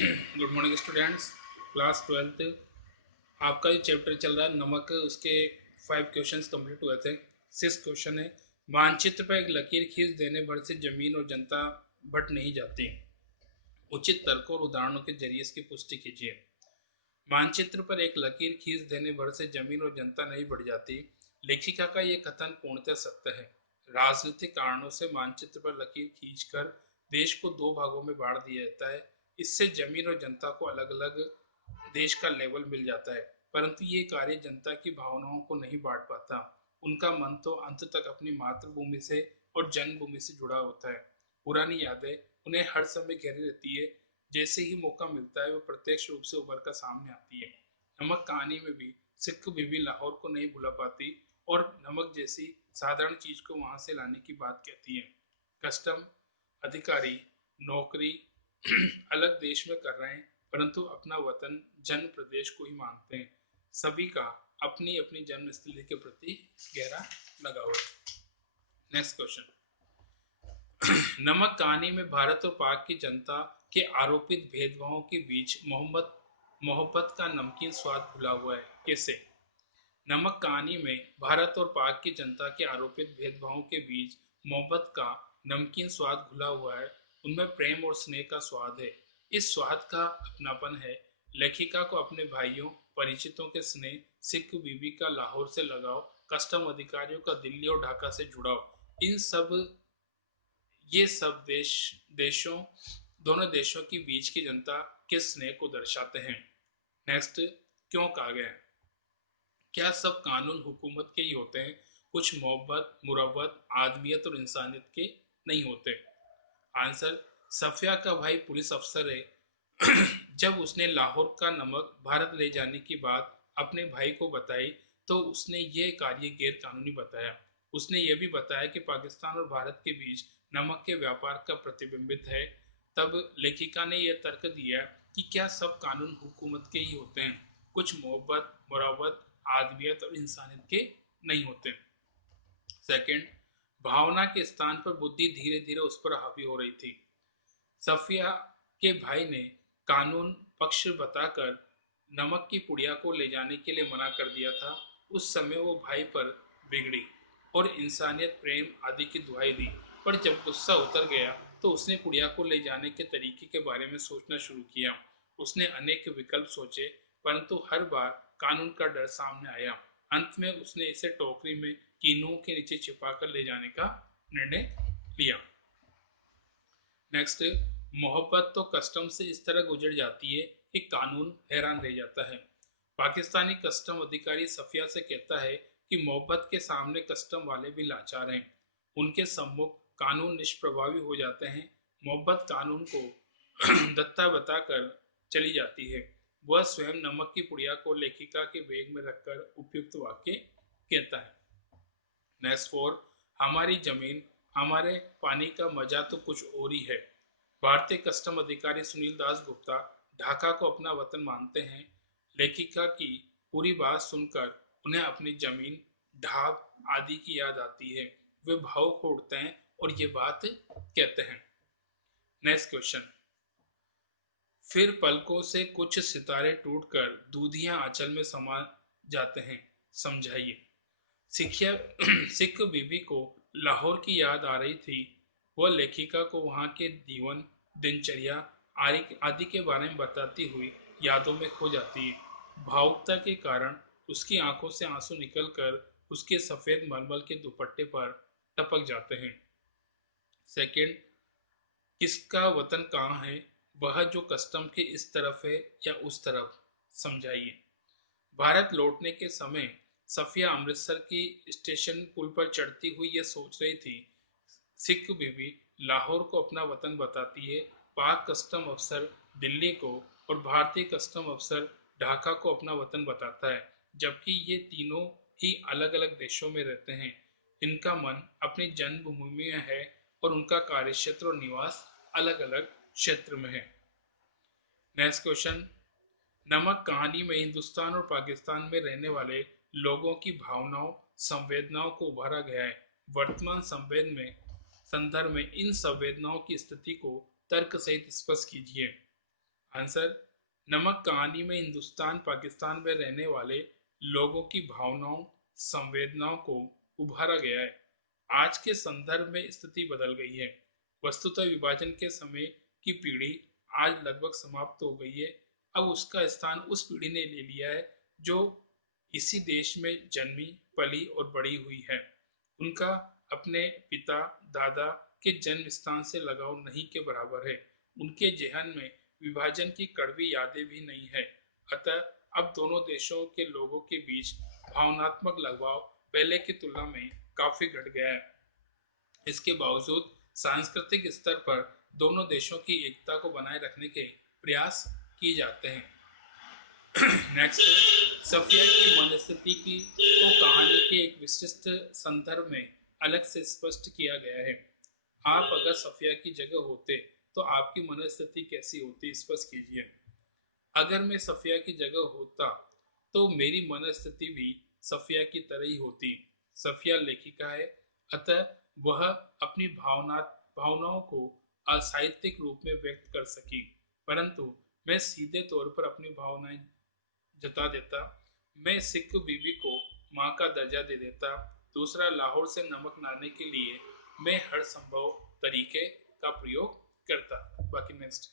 Good morning students. Class 12th आपका जो chapter चल रहा है नमक, उसके 5 क्वेश्चंस कंप्लीट हुए थे। 6 क्वेश्चन है। मानचित्र पर एक लकीर खींच देने भर से जमीन और जनता बट नहीं जाती। उचित तर्कों और उदाहरणों के जरिए इसकी पुष्टि कीजिए। मानचित्र पर एक लकीर खींच देने भर से जमीन और जनता नहीं बढ़ जाती। लेखिका का यह कथन पूर्णतः सत्य है। राजनीतिक कारणों से मानचित्र पर लकीर खींचकर देश को दो भागों में बांट दिया जाता है। इससे जमीन और जनता को अलग अलग देश का लेवल मिल जाता है, परंतु ये कार्य जनता की भावनाओं को नहीं बांट पाता। उनका मन तो अंत तक अपनी मातृभूमि से और जन्मभूमि से जुड़ा होता है। पुरानी यादें उन्हें हर समय घेरे रहती है। जैसे ही मौका मिलता है वो प्रत्यक्ष रूप से उभर कर सामने आती है। नमक कहानी में भी सिख बीबी लाहौर को नहीं भुला पाती और नमक जैसी साधारण चीज को वहां से लाने की बात कहती है। कस्टम अधिकारी नौकरी अलग देश में कर रहे हैं, परंतु अपना वतन जन्म प्रदेश को ही मानते हैं। सभी का अपनी अपनी जन्मस्थली के प्रति गहरा लगाव है। Next question. नमक कहानी में भारत और पाक की जनता के आरोपित भेदभावों के बीच मोहब्बत मोहब्बत का नमकीन स्वाद घुला हुआ है। कैसे? नमक कहानी में भारत और पाक की जनता के आरोपित भेदभावों के बीच मोहब्बत का नमकीन स्वाद घुला हुआ है। उनमें प्रेम और स्नेह का स्वाद है। इस स्वाद का अपनापन है। लेखिका को अपने भाइयों परिचितों के स्नेह, सिख बीबी का लाहौर से लगाव, कस्टम अधिकारियों का दिल्ली और ढाका से जुड़ाव, इन सब ये सब देशों दोनों देशों के बीच की जनता के स्नेह को दर्शाते हैं। नेक्स्ट, क्यों कहा गया? क्या सब कानून हुकूमत के ही होते हैं? कुछ मोहब्बत, मुरव्वत, आदमियत और इंसानियत के नहीं होते? आंसर, सफिया का भाई पुलिस अफसर है। जब उसने लाहौर का नमक भारत ले जाने की बात अपने भाई को बताई तो उसने ये कार्य गैर कानूनी बताया। उसने ये भी बताया कि पाकिस्तान और भारत के बीच नमक के व्यापार का प्रतिबिंबित है। तब लेखिका ने यह तर्क दिया कि क्या सब कानून हुकूमत के ही होते हैं? कुछ मोहब्बत, मुरव्वत, आदमियत और इंसानियत के नहीं होते। सेकंड, भावना के स्थान पर बुद्धि धीरे धीरे उस पर हावी हो रही थी। सफिया के भाई ने कानून पक्ष बताकर नमक की पुड़िया को ले जाने के लिए मना कर दिया था। उस समय वो भाई पर बिगड़ी और इंसानियत, प्रेम आदि की दुहाई दी। पर जब गुस्सा उतर गया तो उसने पुड़िया को ले जाने के तरीके के बारे में सोचना शुरू किया। उसने अनेक विकल्प सोचे, परंतु हर बार कानून का डर सामने आया। अंत में उसने इसे टोकरी में कीनुओं के नीचे छिपाकर ले जाने का निर्णय लिया। नेक्स्ट, मोहब्बत तो कस्टम से इस तरह गुजर जाती है कि कानून हैरान रह जाता है। पाकिस्तानी कस्टम अधिकारी सफिया से कहता है कि मोहब्बत के सामने कस्टम वाले भी लाचार हैं। उनके सम्मुख कानून निष्प्रभावी हो जाते हैं। मोहब्बत कानून को दत्ता बताकर चली जाती है। वह स्वयं नमक की पुड़िया को लेखिका के बैग में रखकर उपयुक्त वाक्य कहता है। नेक्स्ट 4, हमारी जमीन हमारे पानी का मजा तो कुछ और ही है। भारतीय कस्टम अधिकारी सुनील दास गुप्ता ढाका को अपना वतन मानते हैं। लेखिका की पूरी बात सुनकर उन्हें अपनी जमीन, ढाब आदि की याद आती है। वे भावुक हो उठते हैं और ये बात कहते हैं। Next question. फिर पलकों से कुछ सितारे टूटकर दूधिया आंचल में समा जाते हैं। समझाइए। सिखिया सिख बीबी को लाहौर की याद आ रही थी। वह लेखिका को वहां के जीवन, दिनचर्या आदि के बारे में बताती हुई यादों में खो जाती है। भावुकता के कारण उसकी आंखों से आंसू निकलकर उसके सफेद मलमल के दुपट्टे पर टपक जाते हैं। सेकंड, किसका वतन कहाँ है? वह जो कस्टम के इस तरफ है या उस तरफ? समझाइए। भारत लौटने के समय सफिया अमृतसर की स्टेशन पुल पर चढ़ती हुई यह सोच रही थी। सिख बीबी लाहौर को अपना वतन बताती है, पाक कस्टम अफसर दिल्ली को और भारतीय कस्टम अफसर ढाका को अपना वतन बताता है, जबकि ये तीनों ही अलग अलग देशों में रहते हैं। इनका मन अपनी जन्मभूमि में है और उनका कार्यक्षेत्र और निवास अलग अलग क्षेत्र में है। Next question. नमक कहानी में हिंदुस्तान और पाकिस्तान में रहने वाले लोगों की भावनाओं, संवेदनाओं को उभारा गया है। वर्तमान संदर्भ में इन संवेदनाओं की स्थिति को तर्क सहित स्पष्ट कीजिए। आंसर, नमक कहानी में हिंदुस्तान पाकिस्तान में रहने वाले लोगों की भावनाओं संवेदनाओं को उभारा गया है। आज के संदर्भ में स्थिति बदल गई है। वस्तुतः विभाजन के समय की पीढ़ी आज लगभग समाप्त हो गई है। अब उसका स्थान उस पीढ़ी ने ले लिया है जो इसी देश में जन्मी पली और बड़ी हुई है। उनका अपने पिता दादा के जन्म स्थान से लगाव नहीं के बराबर है। उनके जेहन में विभाजन की कड़वी यादें भी नहीं है। अतः अब दोनों देशों के लोगों के बीच भावनात्मक लगाव पहले की तुलना में काफी घट गया है। इसके बावजूद सांस्कृतिक स्तर पर दोनों देशों की एकता को बनाए रखने के प्रयास किए जाते हैं। नेक्स्ट, सफिया की मनस्थिति की को कहानी के एक विशिष्ट संदर्भ में अलग से स्पष्ट किया गया है। आप अगर सफिया की जगह होते तो आपकी मनस्थिति कैसी होती, स्पष्ट कीजिए। अगर मैं सफिया की जगह होता तो मेरी मनस्थिति भी सफिया की तरह ही होती। सफिया लेखिका है, अतः वह अपनी भावनाओं को असाहित्यिक रूप में व्यक्त कर सकी, परंतु मैं सीधे तौर पर अपनी भावनाएं जता देता। मैं सिख बीबी को माँ का दर्जा दे देता। दूसरा, लाहौर से नमक लाने के लिए मैं हर संभव तरीके का प्रयोग करता। बाकी नेक्स्ट।